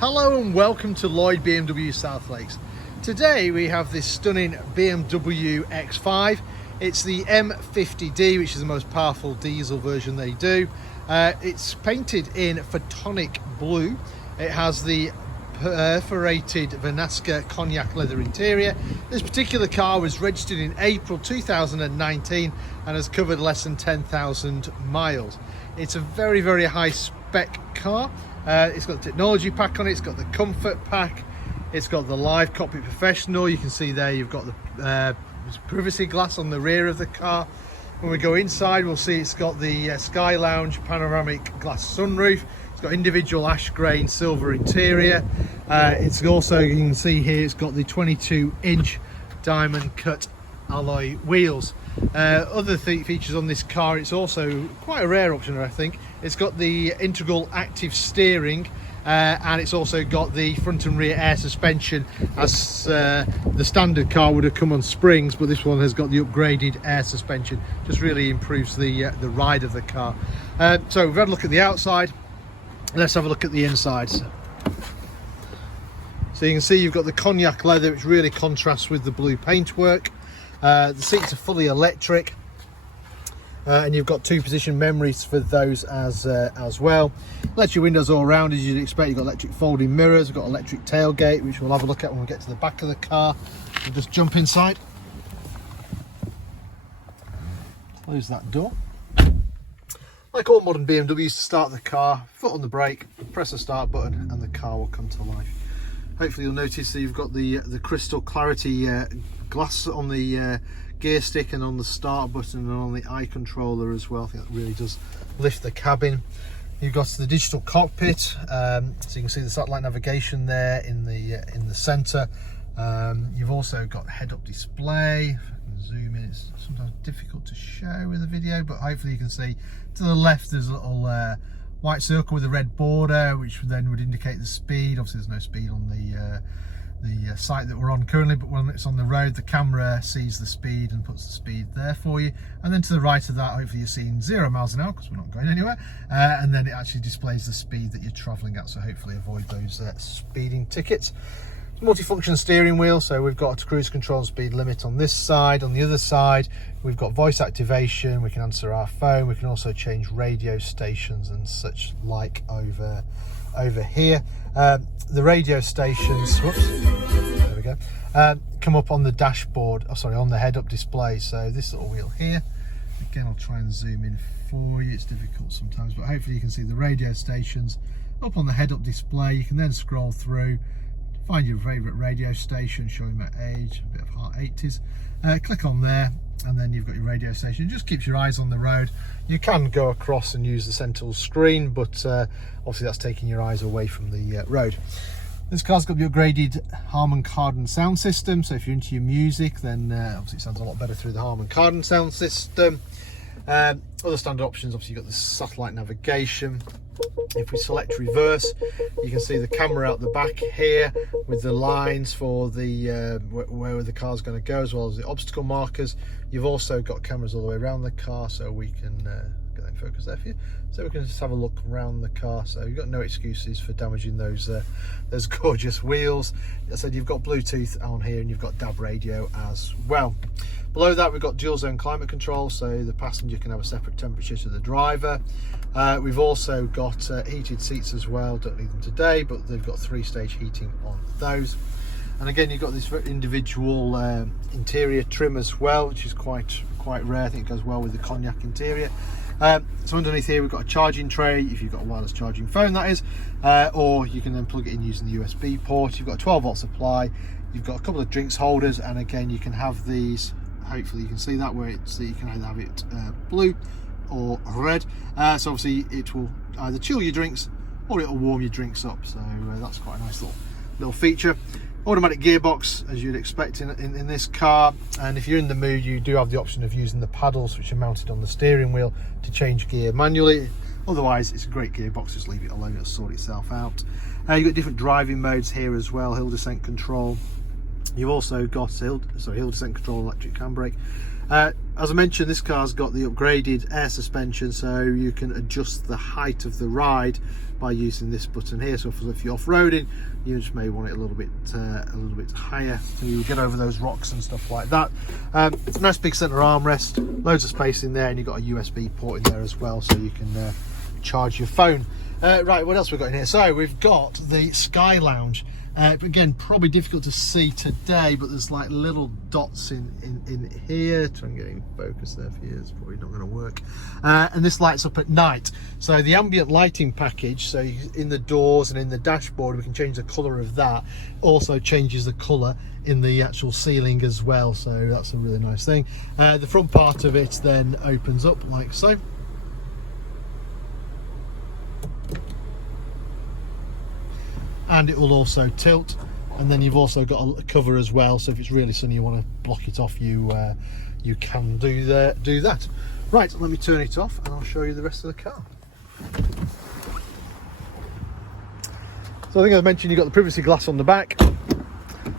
Hello and welcome to Lloyd BMW South Lakes. Today we have this stunning BMW X5. It's the M50d, which is the most powerful diesel version they do. It's painted in Phytonic Blue. It has the perforated Vernasca cognac leather interior. This particular car was registered in April 2019 and has covered less than 10,000 miles. It's a very, very high spec car. It's got the technology pack on it, it's got the comfort pack, it's got the live Cockpit Professional. You can see there you've got the privacy glass on the rear of the car. When we go inside, we'll see it's got the Sky Lounge Panoramic Glass Sunroof. It's got individual ash grey and silver interior. It's also, you can see here, it's got the 22-inch diamond cut alloy wheels. Other features on this car, it's also quite a rare option, I think. It's got the integral active steering, and it's also got the front and rear air suspension, as the standard car would have come on springs, but this one has got the upgraded air suspension. Just really improves the ride of the car. So we've had a look at the outside. Let's have a look at the inside. So you can see you've got the cognac leather, which really contrasts with the blue paintwork. The seats are fully electric, and you've got 2-position memories for those as well. Electric windows all around, as you'd expect. You've got electric folding mirrors, we've got electric tailgate, which we'll have a look at when we get to the back of the car. We'll just jump inside, close that door. Like all modern BMWs, to start the car, foot on the brake, press the start button, and the car will come to life. Hopefully you'll notice that you've got the crystal clarity glass on the gear stick and on the start button and on the eye controller as well. I think that really does lift the cabin. You've got the digital cockpit, so you can see the satellite navigation there in the centre. You've also got head-up display. If I can zoom in, it's sometimes difficult to show with a video, but hopefully you can see to the left there's a little white circle with a red border, which then would indicate the speed. Obviously there's no speed on the site that we're on currently, but when it's on the road, the camera sees the speed and puts the speed there for you. And then to the right of that, hopefully you're seeing 0 miles an hour, because we're not going anywhere, and then it actually displays the speed that you're traveling at, so hopefully avoid those speeding tickets. Multifunction steering wheel, so we've got a cruise control speed limit on this side. On the other side, we've got voice activation. We can answer our phone. We can also change radio stations and such like over here. The radio stations, whoops, there we go, come up on the dashboard, on the head-up display. So this little wheel here, again, I'll try and zoom in for you. It's difficult sometimes, but hopefully you can see the radio stations up on the head-up display. You can then scroll through, find your favourite radio station, showing my age, a bit of Heart 80s. Click on there, and then you've got your radio station. It just keeps your eyes on the road. You can go across and use the central screen, but obviously that's taking your eyes away from the road. This car's got the upgraded Harman Kardon sound system, so if you're into your music, then obviously it sounds a lot better through the Harman Kardon sound system. Other standard options, obviously you've got the satellite navigation. If we select reverse, you can see the camera out the back here with the lines for the where the car's going to go, as well as the obstacle markers. You've also got cameras all the way around the car, so we can get that in focus there for you. So we can just have a look around the car. So you've got no excuses for damaging those gorgeous wheels. As I said, you've got Bluetooth on here, and you've got DAB radio as well. Below that, we've got dual zone climate control, so the passenger can have a separate temperature to the driver. We've also got heated seats as well. Don't need them today, but they've got 3-stage heating on those. And again, you've got this individual interior trim as well, which is quite rare. I think it goes well with the cognac interior. So underneath here, we've got a charging tray, if you've got a wireless charging phone, that is, or you can then plug it in using the USB port. You've got a 12-volt supply. You've got a couple of drinks holders, and again, you can have these. Hopefully you can see that, where it's, you can either have it blue or red. So obviously it will either chill your drinks or it will warm your drinks up. So that's quite a nice little feature. Automatic gearbox, as you'd expect in this car. And if you're in the mood, you do have the option of using the paddles, which are mounted on the steering wheel, to change gear manually. Otherwise, it's a great gearbox. Just leave it alone; it'll sort itself out. You've got different driving modes here as well. Hill descent control. You've also got hill descent control, electric handbrake. as I mentioned, this car's got the upgraded air suspension, so you can adjust the height of the ride by using this button here. So if you're off-roading, you just may want it a little bit higher, so you get over those rocks and stuff like that. It's a nice big centre armrest, loads of space in there, and you've got a USB port in there as well, so you can charge your phone. Right, what else we've got in here? So we've got the Sky Lounge. Again, probably difficult to see today, but there's like little dots in here. Try and get in focus there for you. It's probably not going to work. And this lights up at night. So the ambient lighting package, so in the doors and in the dashboard, we can change the colour of that. Also changes the colour in the actual ceiling as well. So that's a really nice thing. The front part of it then opens up like so. And it will also tilt, and then you've also got a cover as well, so if it's really sunny you want to block it off, you can do that. Right, let me turn it off and I'll show you the rest of the car. So I think I mentioned you've got the privacy glass on the back,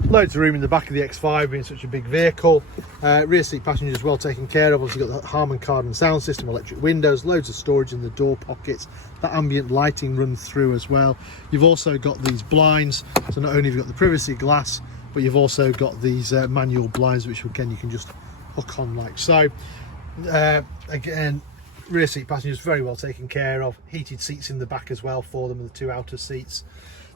loads of room in the back of the X5 being such a big vehicle. Rear seat passengers well taken care of. Obviously you've got the Harman Kardon sound system, electric windows, loads of storage in the door pockets. That ambient lighting runs through as well. You've also got these blinds, so not only have you got the privacy glass, but you've also got these manual blinds, which again you can just hook on like so. Again, rear seat passengers very well taken care of. Heated seats in the back as well for them, and the two outer seats.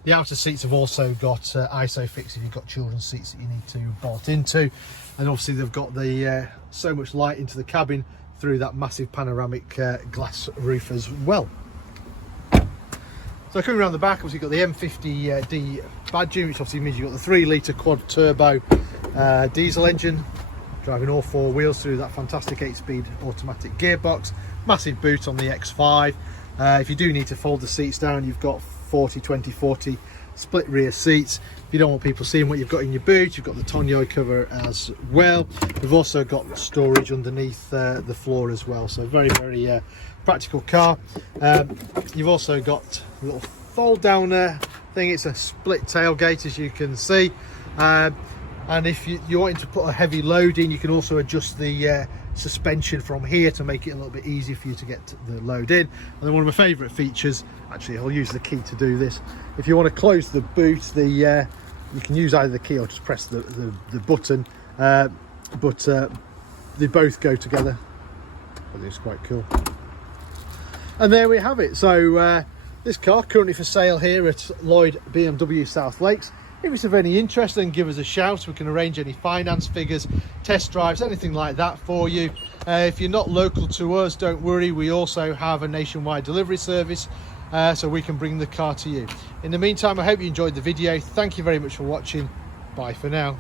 The outer seats have also got ISOFIX if you've got children's seats that you need to bolt into, and obviously they've got the so much light into the cabin through that massive panoramic glass roof as well. So coming around the back, obviously you've got the M50d badging, which obviously means you've got the 3-litre quad turbo diesel engine, driving all four wheels through that fantastic 8-speed automatic gearbox. Massive boot on the X5. If you do need to fold the seats down, you've got 40, 20, 40 split rear seats. If you don't want people seeing what you've got in your boot, you've got the tonneau cover as well. We've also got storage underneath the floor as well, so very practical car. You've also got a little fold down thing. It's a split tailgate, as you can see, and if you're wanting to put a heavy load in, you can also adjust the suspension from here to make it a little bit easier for you to get the load in. And then one of my favourite features, actually I'll use the key to do this, if you want to close the boot, you can use either the key or just press the button, but they both go together. I think it's quite cool. And there we have it. So this car currently for sale here at Lloyd BMW South Lakes. If it's of any interest, then give us a shout. We can arrange any finance figures, test drives, anything like that for you. If you're not local to us, don't worry, we also have a nationwide delivery service, so we can bring the car to you. In the meantime, I hope you enjoyed the video. Thank you very much for watching. Bye for now.